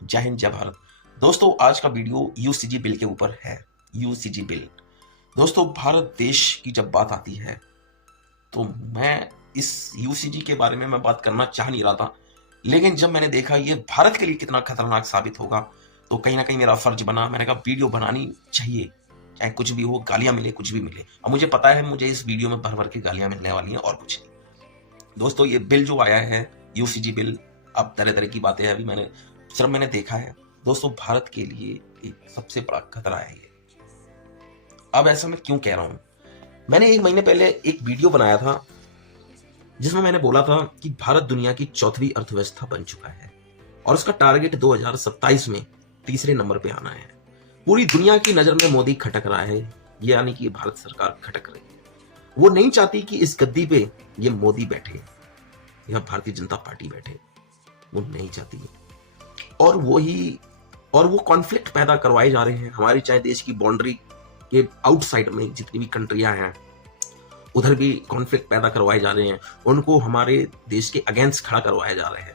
जय हिंद जय भारत। दोस्तों आज का वीडियो यूसीजी बिल के ऊपर है। यूसीजी बिल दोस्तों, भारत देश की जब बात आती है तो मैं इस यूसीजी के बारे में मैं बात करना चाह नहीं रहा था, लेकिन जब मैंने देखा ये भारत के लिए कितना खतरनाक साबित होगा तो कहीं ना कहीं मेरा फर्ज बना। मैंने कहा वीडियो बनानी चाहिए, चाहे कुछ भी हो, गालियां मिले कुछ भी मिले। और मुझे पता है मुझे इस वीडियो में भर भर के गालियां मिलने वाली हैं और कुछ नहीं। दोस्तों ये बिल जो आया है यूसीजी बिल, अब तरह तरह की बातें हैं। अभी मैंने देखा है दोस्तों, भारत के लिए एक सबसे बड़ा खतरा है ये। अब ऐसा मैं क्यों कह रहा हूं? मैंने एक महीने पहले एक वीडियो बनाया था जिसमें मैंने बोला था कि भारत दुनिया की चौथी अर्थव्यवस्था बन चुका है और उसका टारगेट 2027 में तीसरे नंबर पे आना है। पूरी दुनिया की नजर में मोदी खटक रहा है, यानी कि भारत सरकार खटक रही है। वो नहीं चाहती कि इस गद्दी पे ये मोदी बैठे या भारतीय जनता पार्टी बैठे, वो नहीं चाहती। और वो कॉन्फ्लिक्ट पैदा करवाए जा रहे हैं हमारी, चाहे देश की बाउंड्री के आउटसाइड में जितनी भी कंट्रियां हैं उधर भी कॉन्फ्लिक्ट पैदा करवाए जा रहे हैं। उनको हमारे देश के अगेंस्ट खड़ा करवाए जा रहे हैं।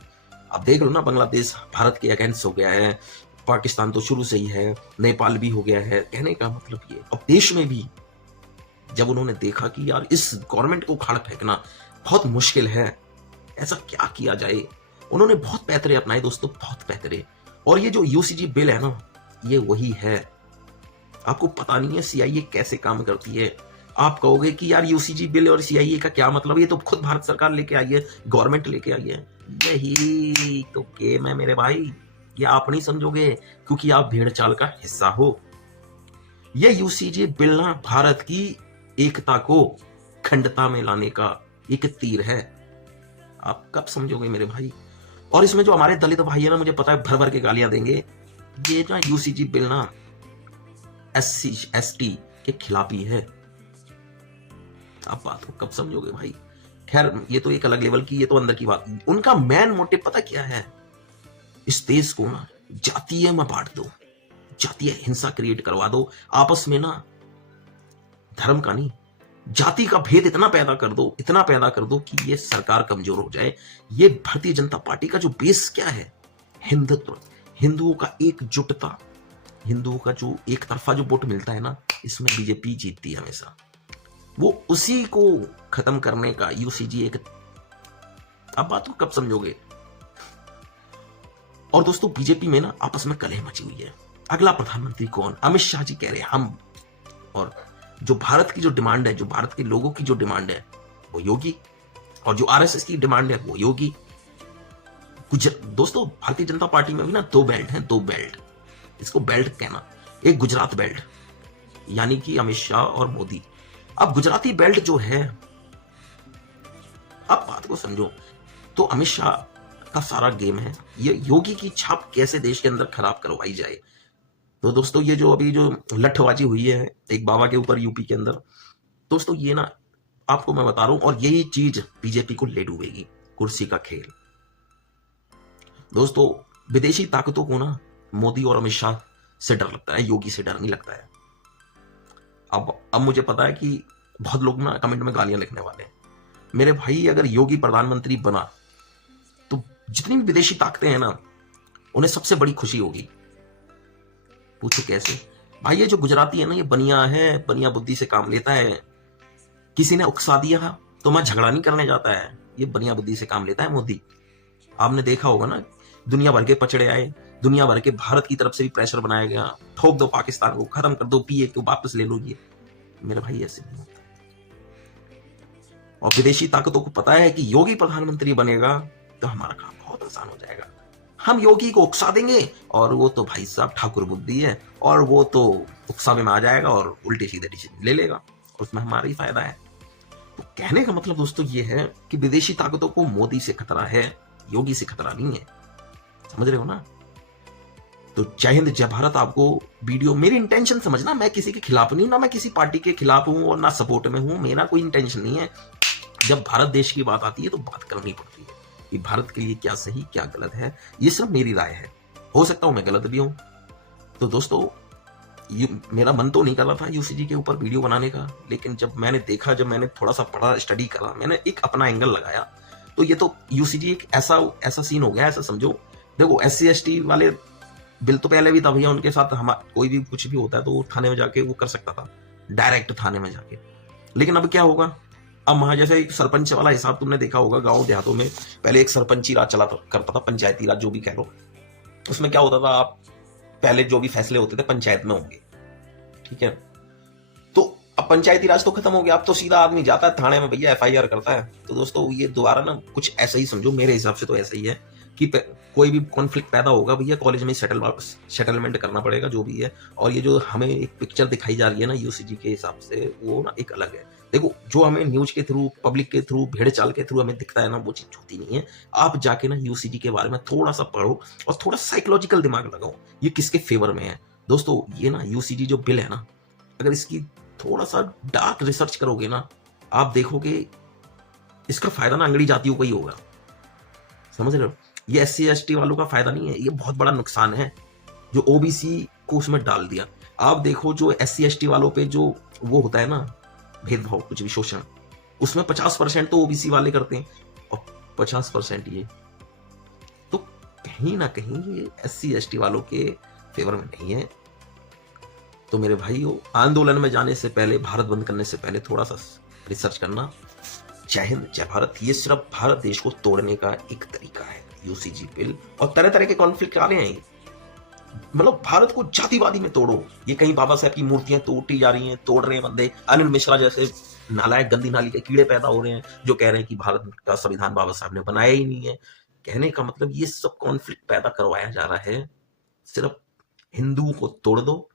अब देख लो ना, बांग्लादेश भारत के अगेंस्ट हो गया है, पाकिस्तान तो शुरू से ही है, नेपाल भी हो गया है। कहने का मतलब ये, अब देश में भी जब उन्होंने देखा कि यार इस गवर्नमेंट को उखाड़ फेंकना बहुत मुश्किल है, ऐसा क्या किया जाए, उन्होंने बहुत पैतरे अपनाए दोस्तों, बहुत पैतरे। और ये जो यूसीजी बिल है ना, ये वही है। आपको पता नहीं है सीआईए कैसे काम करती है। आप कहोगे कि यार यूसीजी बिल और सीआईए का क्या मतलब, ये तो खुद भारत सरकार लेके आई है, गवर्नमेंट लेके आई है। यही तो गेम है मेरे भाई, ये आप नहीं समझोगे क्योंकि आप भेड़ चाल का हिस्सा हो। ये यूसीजी बिल ना भारत की एकता को खंडता में लाने का एक तीर है। आप कब समझोगे मेरे भाई? और इसमें जो हमारे दलित भाई है ना, मुझे पता है भर भर के गालियां देंगे। ये ना यूसीजी बिल ना एससी एसटी के खिलाफ ही है। आप बात को कब समझोगे भाई? खैर ये तो एक अलग लेवल की, ये तो अंदर की बात। उनका मेन मोटिव पता क्या है? इस देश को ना जातीय में बांट दो, जातीय हिंसा क्रिएट करवा दो आपस में ना, धर्म का नहीं, जाति का भेद इतना पैदा कर दो, इतना पैदा कर दो कि ये सरकार कमजोर हो जाए। ये भारतीय जनता पार्टी का जो बेस क्या है? हिंदुत्व, हिंदुओं का एकजुटता, हिंदुओं का जो एक तरफा जो वोट मिलता है ना, इसमें बीजेपी जीतती है हमेशा। वो उसी को खत्म करने का यूसीजी एक। अब बात को कब समझोगे? और दोस्तों बीजेपी में ना आपस में कलह मची हुई है। अगला प्रधानमंत्री कौन? अमित शाह जी कह रहे हैं हम। और जो भारत की जो डिमांड है, जो भारत के लोगों की जो डिमांड है वो योगी, और जो आरएसएस की डिमांड है वो योगी। दोस्तों भारतीय जनता पार्टी में भी ना दो बेल्ट हैं, दो बेल्ट, इसको बेल्ट कहना। एक गुजरात बेल्ट यानी कि अमित शाह और मोदी। अब गुजराती बेल्ट जो है, अब बात को समझो, तो अमित शाह का सारा गेम है ये योगी की छाप कैसे देश के अंदर खराब करवाई जाए। तो दोस्तों ये जो अभी जो लठबाजी हुई है एक बाबा के ऊपर यूपी के अंदर, दोस्तों ये ना आपको मैं बता रहा हूं, और यही चीज बीजेपी को ले डूबेगी। कुर्सी का खेल दोस्तों, विदेशी ताकतों को ना मोदी और अमित शाह से डर लगता है, योगी से डर नहीं लगता है। अब मुझे पता है कि बहुत लोग ना कमेंट में गालियां लिखने वाले हैं। मेरे भाई अगर योगी प्रधानमंत्री बना तो जितनी भी विदेशी ताकतें हैं ना, उन्हें सबसे बड़ी खुशी होगी। पूछो कैसे? भाई ये जो गुजराती है ना, ये बनिया है, बनिया बुद्धि से काम लेता है। किसी ने उकसा दिया तो मैं झगड़ा नहीं करने जाता है, ये बनिया बुद्धि से काम लेता है मोदी। आपने देखा होगा ना, दुनिया भर के पचड़े आए, दुनिया भर के भारत की तरफ से भी प्रेशर बनाया गया, ठोक दो पाकिस्तान को, खत्म कर दो, पीए को वापस ले लो। ये मेरे भाई ऐसे नहीं होता। और विदेशी ताकतों को पता है कि योगी प्रधानमंत्री बनेगा तो हमारा काम बहुत आसान हो जाएगा। हम योगी को उकसा देंगे और वो तो भाई साहब ठाकुर बुद्धि है, और वो तो उकसावे में आ जाएगा और उल्टे सीधे डिसीजन ले लेगा, उसमें हमारा ही फायदा है। तो कहने का मतलब दोस्तों ये है कि विदेशी ताकतों को मोदी से खतरा है, योगी से खतरा नहीं है। समझ रहे हो ना? तो जय हिंद जय भारत। आपको वीडियो, मेरी इंटेंशन समझना, मैं किसी के खिलाफ नहीं, ना मैं किसी पार्टी के खिलाफ हूं और ना सपोर्ट में हूं, मेरा कोई इंटेंशन नहीं है। जब भारत देश की बात आती है तो बात करनी पड़ती है कि भारत के लिए क्या सही क्या गलत है। ये सब मेरी राय है, हो सकता हूं मैं गलत भी हूं। तो दोस्तों मेरा मन तो नहीं कर रहा था यूसीजी के ऊपर वीडियो बनाने का, लेकिन जब मैंने देखा, जब मैंने थोड़ा सा पढ़ा, स्टडी करा, मैंने एक अपना एंगल लगाया, तो ये तो यूसीजी एक ऐसा सीन हो गया। ऐसा समझो, देखो SC ST वाले बिल तो पहले भी था भैया उनके साथ, हम कोई भी कुछ भी होता है तो वो थाने में जाके वो कर सकता था, डायरेक्ट थाने में जाके। लेकिन अब क्या होगा, अब वहां जैसे एक सरपंच वाला हिसाब तुमने देखा होगा गांव देहातों में, पहले एक सरपंची राज चला करता था, पंचायती राज जो भी कह लो। उसमें क्या होता था, आप पहले जो भी फैसले होते थे पंचायत में होंगे, ठीक है। तो अब पंचायती राज तो खत्म हो गया, अब तो सीधा आदमी जाता है थाने में भैया, एफआईआर करता है। तो दोस्तों ये दोबारा ना कुछ ऐसा ही समझो, मेरे हिसाब से तो ऐसा ही है कि कोई भी कॉन्फ्लिक्ट पैदा होगा भैया, कॉलेज में सेटलमेंट करना पड़ेगा जो भी है। और ये जो हमें एक पिक्चर दिखाई जा रही है ना यूसीजी के हिसाब से, वो ना एक अलग है। देखो जो हमें न्यूज के थ्रू, पब्लिक के थ्रू, भेड़ चाल के थ्रू हमें दिखता है ना, वो चीज होती नहीं है। आप जाके ना यूसीजी के बारे में थोड़ा सा पढ़ो और थोड़ा साइकोलॉजिकल दिमाग लगाओ, ये किसके फेवर में है। दोस्तों ये ना यूसीजी जो बिल है ना, अगर इसकी थोड़ा सा डार्क रिसर्च करोगे ना, आप देखोगे इसका फायदा ना अंगड़ी जातियों को ही होगा, समझ रहे हो। ये SC ST वालों का फायदा नहीं है, ये बहुत बड़ा नुकसान है जो ओबीसी को उसमें डाल दिया। आप देखो जो SC ST वालों पे जो वो होता है ना भेदभाव, कुछ भी शोषण, उसमें 50% तो ओबीसी वाले करते हैं और 50% ये, तो कहीं ना कहीं ये SC ST वालों के फेवर में नहीं है। तो मेरे भाइयों, आंदोलन में जाने से पहले, भारत बंद करने से पहले थोड़ा सा रिसर्च करना। जय हिंद, जय भारत। ये सिर्फ भारत देश को तोड़ने का एक तरीका है यूसीजी बिल, और तरह तरह के कॉन्फ्लिक्ट आ रहे हैं। मतलब भारत को जातिवादी में तोड़ो, ये कहीं बाबा साहब की मूर्तियां तोड़ी जा रही हैं, तोड़ रहे हैं बंदे। अनिल मिश्रा जैसे नालायक गंदी नाली के कीड़े पैदा हो रहे हैं जो कह रहे हैं कि भारत का संविधान बाबा साहब ने बनाया ही नहीं है। कहने का मतलब ये सब कॉन्फ्लिक्ट पैदा करवाया जा रहा है। सिर्फ हिंदुओं को तोड़ दो,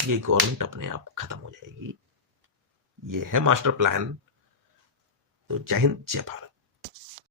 ये गवर्नमेंट अपने आप खत्म हो जाएगी। ये है मास्टर प्लान। तो जय हिंद, जय भारत।